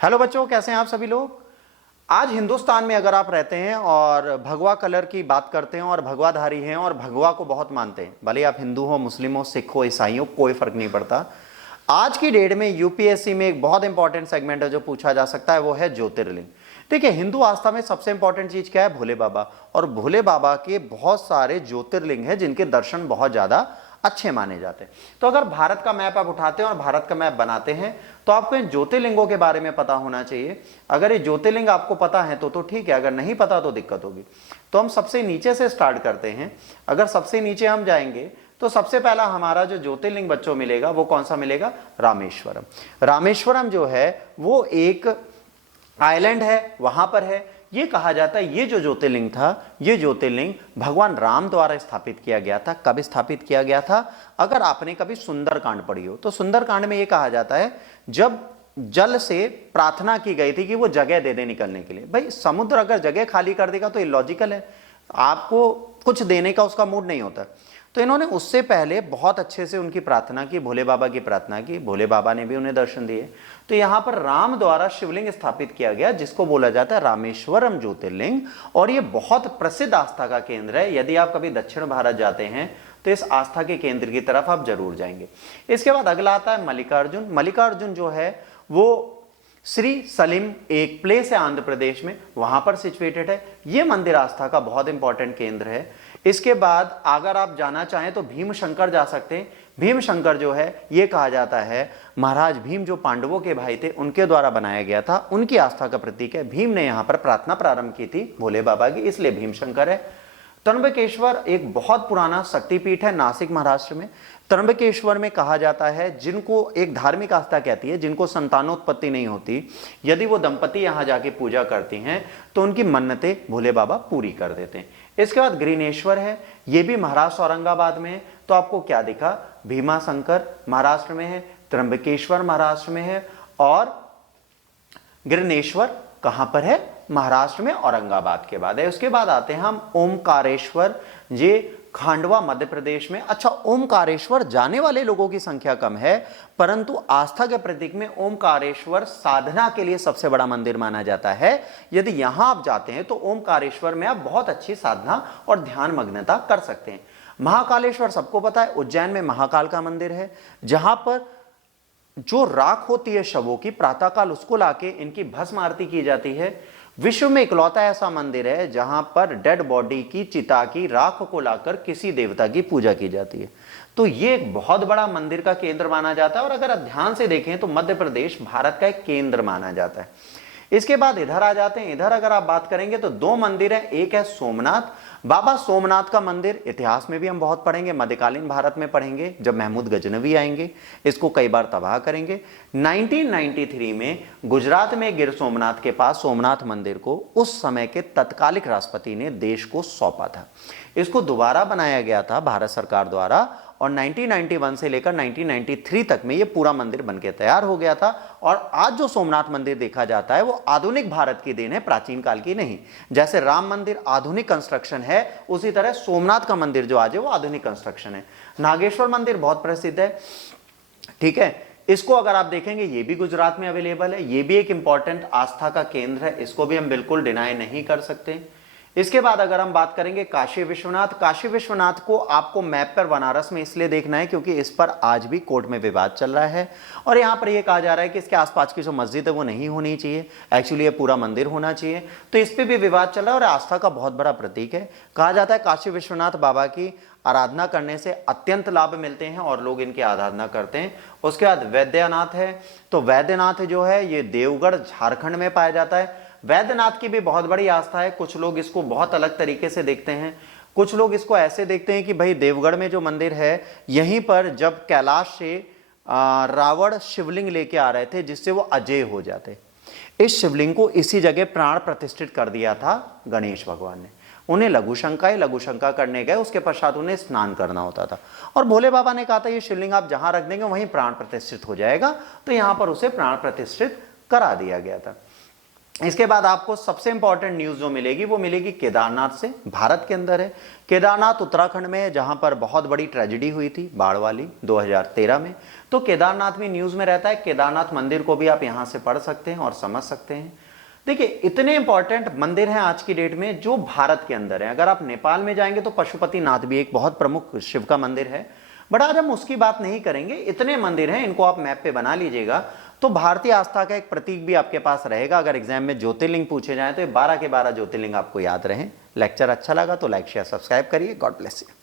Hello बच्चों, कैसे हैं आप सभी लोग। आज हिंदुस्तान में अगर आप रहते हैं और भगवा कलर की बात करते हैं और भगवाधारी हैं और भगवा को बहुत मानते हैं, भले आप हिंदू हो, मुस्लिम हो, सिख हो, ईसाई हो, कोई फर्क नहीं पड़ता। आज की डेट में यूपीएससी में एक बहुत इंपॉर्टेंट सेगमेंट है जो पूछा जा सकता है, वो है ज्योतिर्लिंग। देखिए, हिंदू आस्था में सबसे इंपॉर्टेंट चीज क्या है? भोले बाबा। और भोले बाबा के बहुत सारे ज्योतिर्लिंग हैं जिनके दर्शन बहुत ज्यादा अच्छे माने जाते हैं। तो अगर भारत का मैप आप उठाते हैं और भारत का मैप बनाते हैं तो आपको इन ज्योतिर्लिंगों के बारे में पता होना चाहिए। अगर ये ज्योतिर्लिंग आपको पता है तो ठीक है, अगर नहीं पता तो दिक्कत होगी। तो हम सबसे नीचे से स्टार्ट करते हैं। अगर सबसे नीचे हम जाएंगे तो सबसे पहला हमारा जो ज्योतिर्लिंग बच्चों मिलेगा वो कौन सा मिलेगा? रामेश्वरम। रामेश्वरम जो है वो एक आइलैंड है, वहां पर है। ये कहा जाता है ये जो ज्योतिर्लिंग था, ये ज्योतिर्लिंग भगवान राम द्वारा स्थापित किया गया था। कब स्थापित किया गया था? अगर आपने कभी सुंदरकांड पढ़ी हो तो सुंदरकांड में ये कहा जाता है जब जल से प्रार्थना की गई थी कि वो जगह दे दे निकलने के लिए। भाई, समुद्र अगर जगह खाली कर देगा तो इलॉजिकल है, आपको कुछ देने का उसका मूड नहीं होता। तो इन्होंने उससे पहले बहुत अच्छे से उनकी प्रार्थना की, भोले बाबा की प्रार्थना की, भोले बाबा ने भी उन्हें दर्शन दिए। तो यहां पर राम द्वारा शिवलिंग स्थापित किया गया जिसको बोला जाता है रामेश्वरम ज्योतिर्लिंग। और ये बहुत प्रसिद्ध आस्था का केंद्र है। यदि आप कभी दक्षिण भारत जाते हैं तो इस आस्था के केंद्र की तरफ आप जरूर जाएंगे। इसके बाद अगला आता है मल्लिकार्जुन। मल्लिकार्जुन जो है वो श्री सलीम एक प्लेस है आंध्र प्रदेश में, वहां पर सिचुएटेड है। यह मंदिर आस्था का बहुत इंपॉर्टेंट केंद्र है। इसके बाद अगर आप जाना चाहें तो भीम शंकर जा सकते हैं। भीम शंकर जो है यह कहा जाता है महाराज भीम जो पांडवों के भाई थे उनके द्वारा बनाया गया था, उनकी आस्था का प्रतीक है। भीम ने यहां पर प्रार्थना प्रारंभ की थी भोले बाबा की, इसलिए भीम शंकर है। त्र्यंबकेश्वर एक बहुत पुराना शक्तिपीठ है नासिक महाराष्ट्र में। त्र्यंबकेश्वर में कहा जाता है जिनको एक धार्मिक आस्था कहती है, जिनको संतानोत्पत्ति नहीं होती, यदि वो दंपति यहां जाके पूजा करती हैं तो उनकी मन्नतें भोले बाबा पूरी कर देते हैं। इसके बाद ग्रीनेश्वर है, ये भी महाराष्ट्र औरंगाबाद में है। तो आपको क्या दिखा? भीमा शंकर महाराष्ट्र में है, त्र्यंबकेश्वर महाराष्ट्र में है और ग्रीनेश्वर कहां पर है? महाराष्ट्र में औरंगाबाद के बाद है। उसके बाद आते हैं हम ओमकारेश्वर, ये खांडवा मध्य प्रदेश में। अच्छा, ओमकारेश्वर जाने वाले लोगों की संख्या कम है, परंतु आस्था के प्रतीक में ओमकारेश्वर साधना के लिए सबसे बड़ा मंदिर माना जाता है। यदि यहां आप जाते हैं तो ओमकारेश्वर में आप बहुत अच्छी साधना और ध्यान मग्नता कर सकते हैं। महाकालेश्वर सबको पता है, उज्जैन में महाकाल का मंदिर है, जहां पर जो राख होती है शवों की, प्रातःकाल उसको लाके इनकी भस्म आरती की जाती है। विश्व में इकलौता ऐसा मंदिर है जहां पर डेड बॉडी की, चिता की राख को लाकर किसी देवता की पूजा की जाती है। तो ये एक बहुत बड़ा मंदिर का केंद्र माना जाता है। और अगर आप ध्यान से देखें तो मध्य प्रदेश भारत का एक केंद्र माना जाता है। इसके बाद इधर आ जाते हैं। इधर अगर आप बात करेंगे तो दो मंदिर हैं, एक है सोमनाथ। बाबा सोमनाथ का मंदिर इतिहास में भी हम बहुत पढ़ेंगे, मध्यकालीन भारत में पढ़ेंगे जब महमूद गजनवी आएंगे, इसको कई बार तबाह करेंगे। 1993 में गुजरात में गिर सोमनाथ के पास सोमनाथ मंदिर को उस समय के तत्कालिक राष्ट्रपति ने देश को सौंपा था। इसको दोबारा बनाया गया था भारत सरकार द्वारा और 1991 से लेकर 1993 तक में ये पूरा मंदिर बनके तैयार हो गया था। और आज जो सोमनाथ मंदिर देखा जाता है वो आधुनिक भारत की देन है, प्राचीन काल की नहीं। जैसे राम मंदिर आधुनिक कंस्ट्रक्शन है, उसी तरह सोमनाथ का मंदिर जो आज है वो आधुनिक कंस्ट्रक्शन है। नागेश्वर मंदिर बहुत प्रसिद्ध है, ठीक है। इसको अगर आप देखेंगे ये भी गुजरात में अवेलेबल है, ये भी एक इंपॉर्टेंट आस्था का केंद्र है, इसको भी हम बिल्कुल डिनाई नहीं कर सकते। इसके बाद अगर हम बात करेंगे काशी विश्वनाथ, काशी विश्वनाथ को आपको मैप पर बनारस में इसलिए देखना है क्योंकि इस पर आज भी कोर्ट में विवाद चल रहा है। और यहां पर यह कहा जा रहा है कि इसके आसपास की जो मस्जिद है वो नहीं होनी चाहिए, एक्चुअली ये पूरा मंदिर होना चाहिए। तो इस पर भी विवाद चल रहा है और आस्था का बहुत बड़ा प्रतीक है। कहा जाता है काशी विश्वनाथ बाबा की आराधना करने से अत्यंत लाभ मिलते हैं और लोग इनकी आराधना करते हैं। उसके बाद वैद्यनाथ है, तो वैद्यनाथ जो है ये देवगढ़ झारखंड में पाया जाता है। वैद्यनाथ की भी बहुत बड़ी आस्था है। कुछ लोग इसको बहुत अलग तरीके से देखते हैं, कुछ लोग इसको ऐसे देखते हैं कि भाई देवगढ़ में जो मंदिर है यहीं पर जब कैलाश से रावण शिवलिंग लेके आ रहे थे जिससे वो अजय हो जाते, इस शिवलिंग को इसी जगह प्राण प्रतिष्ठित कर दिया था गणेश भगवान ने। उन्हें लघु शंका करने गए, उसके पश्चात उन्हें स्नान करना होता था और भोले बाबा ने कहा था ये शिवलिंग आप जहां रख देंगे वहीं प्राण प्रतिष्ठित हो जाएगा। तो यहां पर उसे प्राण प्रतिष्ठित करा दिया गया था। इसके बाद आपको सबसे इंपॉर्टेंट न्यूज़ जो मिलेगी वो मिलेगी केदारनाथ से, भारत के अंदर है। केदारनाथ उत्तराखंड में है, जहां पर बहुत बड़ी ट्रेजेडी हुई थी बाढ़ वाली 2013 में। तो केदारनाथ भी न्यूज़ में रहता है। केदारनाथ मंदिर को भी आप यहां से पढ़ सकते हैं और समझ सकते हैं। देखिए, इतने इंपॉर्टेंट मंदिर हैं आज की डेट में जो भारत के अंदर है। अगर आप नेपाल में जाएंगे तो पशुपतिनाथ भी एक बहुत प्रमुख शिव का मंदिर है, बट आज हम उसकी बात नहीं करेंगे। इतने मंदिर हैं, इनको आप मैप पे बना लीजिएगा तो भारतीय आस्था का एक प्रतीक भी आपके पास रहेगा। अगर एग्जाम में ज्योतिर्लिंग पूछे जाए तो ये 12 के 12 ज्योतिर्लिंग आपको याद रहें। लेक्चर अच्छा लगा तो लाइक शेयर सब्सक्राइब करिए। God bless you.